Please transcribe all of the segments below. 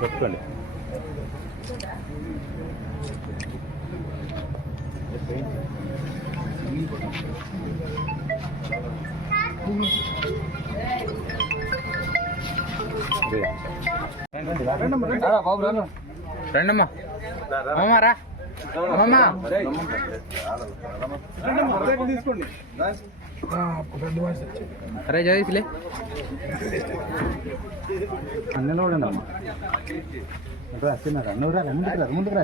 పెట్టుకోండి రండమ్మా. అమ్మమ్మ రా. అమ్మమ్మ అరే చదివిలే అన్నలో కూడా అమ్మా ఇప్పుడు రా ముందుకు రా ముందుకు రా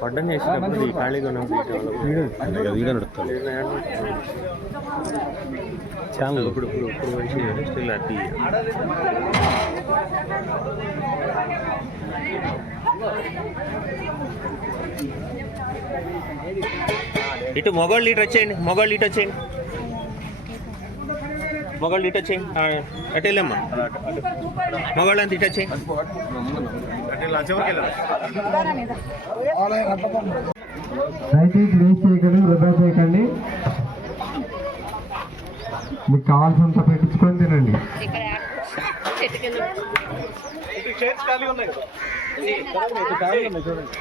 పడ్డం చేసినప్పుడు ఈ ఖాళీగా వీడియో నడుస్తుంది ఛానల్ ఇప్పుడు ఇప్పుడు ఇప్పుడు మంచి స్టిల్ అది ఇటు మొగోళ్ళు ఇటు వచ్చేయండి మొగోళ్ళు ఇటు వచ్చేయండి. మొగోళ్ళు ఇటు వచ్చేయండి. అటు వెళ్ళమ్మా. మొగోళ్ళు అంత ఇటు వచ్చేయండి. దయచేసి వేస్ట్ చేయకండి వృధా చేయకండి. మీకు కావాల్సినంత పెట్టించుకొని తినండి. చూడండి